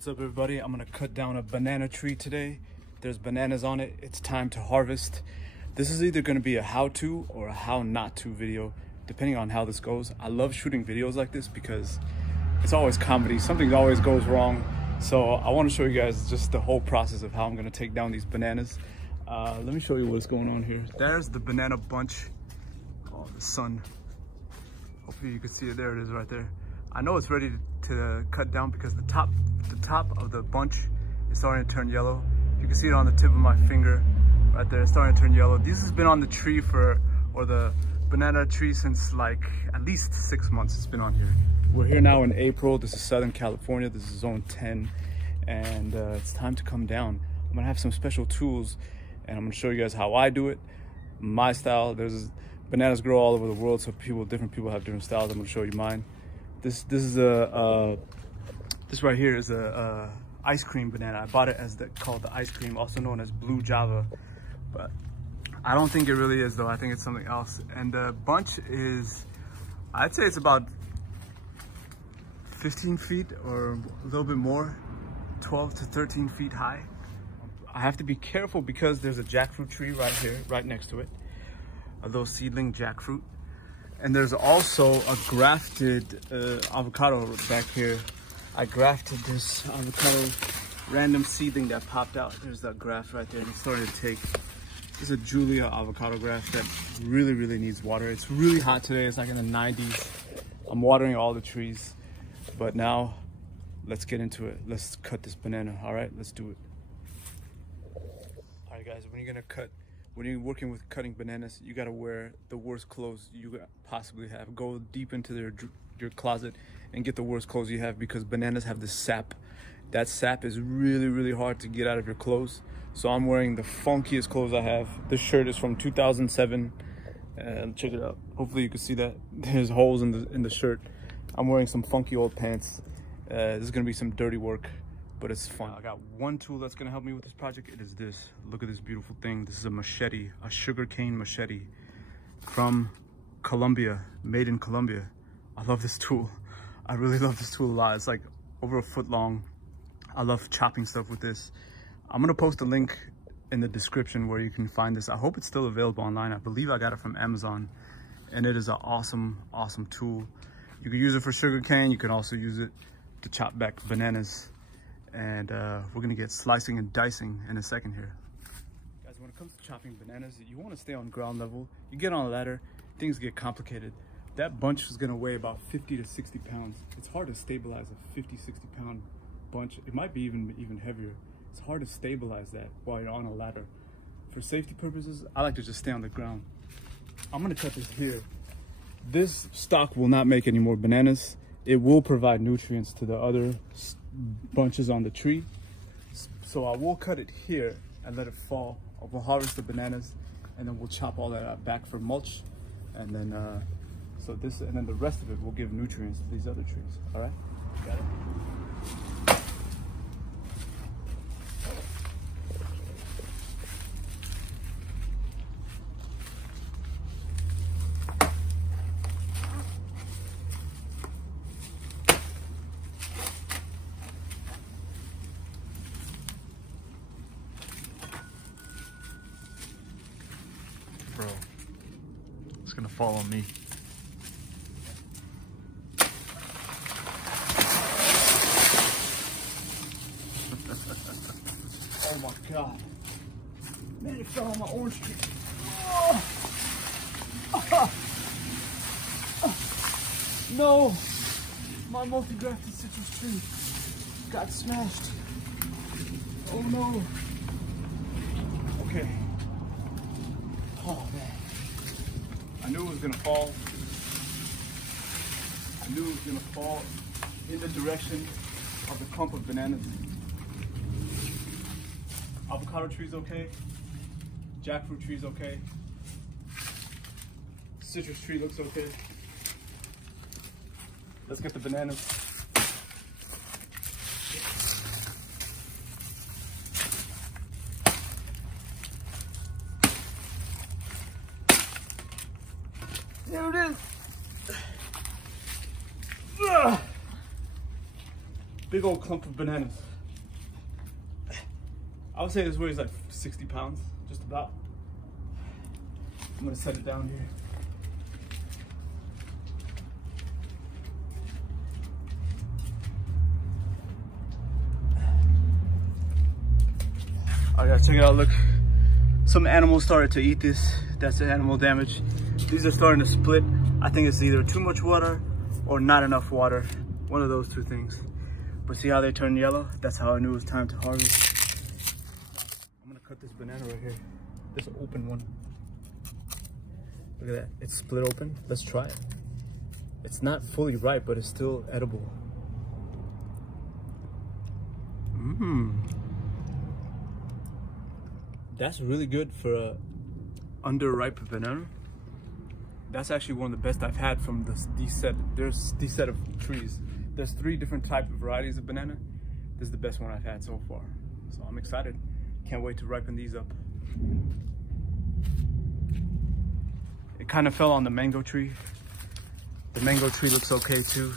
What's up, everybody? I'm gonna cut down a banana tree today. There's bananas on it. It's time to harvest. This is either gonna be a how-to or a how not to video, depending on how this goes. I love shooting videos like this because it's always comedy. Something always goes wrong. So I want to show you guys just the whole process of how I'm gonna take down these bananas. Let me show you what's going on here. There's the banana bunch. Oh, the sun. Hopefully you can see it. There it is right there. I know it's ready to cut down because the top of the bunch is starting to turn yellow. You can see it on the tip of my finger right there. It's starting to turn yellow. This has been on the tree or the banana tree since like at least 6 months. It's been on here. We're here now in April. This is Southern California. This is zone 10 and it's time to come down. I'm gonna have some special tools and I'm gonna show you guys how I do it, my style. Bananas grow all over the world, so different people have different styles. I'm gonna show you mine. This right here is a ice cream banana. I bought it called the ice cream, also known as blue java, but I don't think it really is though. I think it's something else. And the bunch is, I'd say it's about 15 feet or a little bit more, 12 to 13 feet high. I have to be careful because there's a jackfruit tree right here, right next to it, a little seedling jackfruit. And there's also a grafted avocado back here. I grafted this avocado random seedling that popped out. There's that graft right there and it's starting to take. This is a Julia avocado graft that really, really needs water. It's really hot today. It's like in the 90s. I'm watering all the trees. But now, let's get into it. Let's cut this banana, all right? Let's do it. All right, guys, when you're working with cutting bananas, you gotta wear the worst clothes you possibly have. Go deep into your closet and get the worst clothes you have because bananas have this sap. That sap is really, really hard to get out of your clothes. So I'm wearing the funkiest clothes I have. This shirt is from 2007, and check it out. Hopefully you can see that. There's holes in the shirt. I'm wearing some funky old pants. This is gonna be some dirty work, but it's fun. I got one tool that's gonna help me with this project. It is this. Look at this beautiful thing. This is a machete, a sugarcane machete from Colombia, made in Colombia. I love this tool. I really love this tool a lot. It's like over a foot long. I love chopping stuff with this. I'm gonna post a link in the description where you can find this. I hope it's still available online. I believe I got it from Amazon, and it is an awesome, awesome tool. You can use it for sugarcane. You can also use it to chop back bananas. And we're gonna get slicing and dicing in a second here. Guys, when it comes to chopping bananas, you wanna stay on ground level. You get on a ladder, things get complicated. That bunch is gonna weigh about 50 to 60 pounds. It's hard to stabilize a 50, 60 pound bunch. It might be even heavier. It's hard to stabilize that while you're on a ladder. For safety purposes, I like to just stay on the ground. I'm gonna cut this here. This stock will not make any more bananas. It will provide nutrients to the other bunches on the tree. So I will cut it here and let it fall. We'll harvest the bananas and then we'll chop all that back for mulch. And then, and then the rest of it will give nutrients to these other trees. All right, got it? Bro, it's gonna fall on me. Oh my God. Man, it fell on my orange tree. Oh. No, my multi-grafted citrus tree got smashed. Oh no. Okay. Oh man, I knew it was gonna fall. I knew it was gonna fall in the direction of the clump of bananas. Avocado tree's okay. Jackfruit tree's okay. Citrus tree looks okay. Let's get the bananas. There it is. big old clump of bananas. I would say this weighs like 60 pounds, just about. I'm gonna set it down here. I gotta check it out, look. Some animals started to eat this. That's the animal damage. These are starting to split. I think it's either too much water or not enough water. One of those two things. But see how they turn yellow? That's how I knew it was time to harvest. I'm gonna cut this banana right here. This open one. Look at that, it's split open. Let's try it. It's not fully ripe, but it's still edible. That's really good for a underripe banana. That's actually one of the best I've had from these set of trees. There's 3 different types of varieties of banana. This is the best one I've had so far. So I'm excited. Can't wait to ripen these up. It kind of fell on the mango tree. The mango tree looks okay too.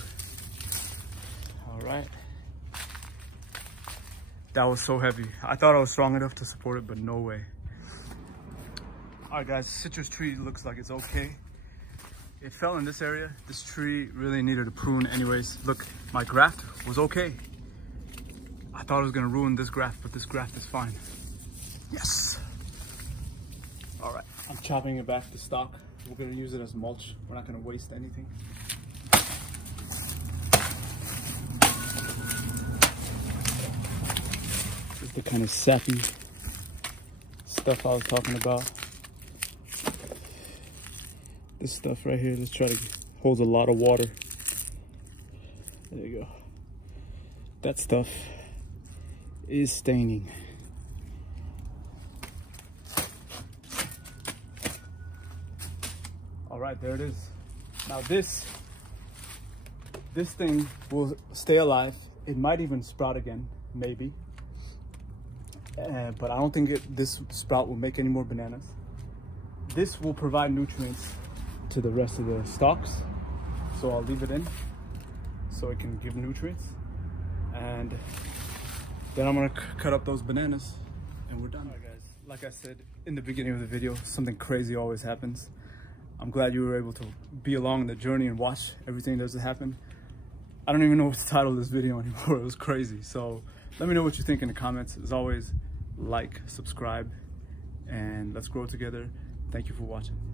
All right. That was so heavy. I thought I was strong enough to support it, but no way. All right guys, citrus tree looks like it's okay. It fell in this area. This tree really needed a prune anyways. Look, my graft was okay. I thought it was gonna ruin this graft, but this graft is fine. Yes. All right, I'm chopping it back to stock. We're gonna use it as mulch. We're not gonna waste anything. This is the kind of sappy stuff I was talking about. This stuff right here, let's try to hold a lot of water. There you go. That stuff is staining. All right, there it is. Now this thing will stay alive. It might even sprout again, maybe. But I don't think this sprout will make any more bananas. This will provide nutrients to the rest of the stalks. So I'll leave it in so it can give nutrients. And then I'm gonna cut up those bananas and we're done. All right guys, like I said in the beginning of the video, something crazy always happens. I'm glad you were able to be along the journey and watch everything that happen. I don't even know what to title this video anymore. It was crazy. So let me know what you think in the comments. As always, like, subscribe, and let's grow together. Thank you for watching.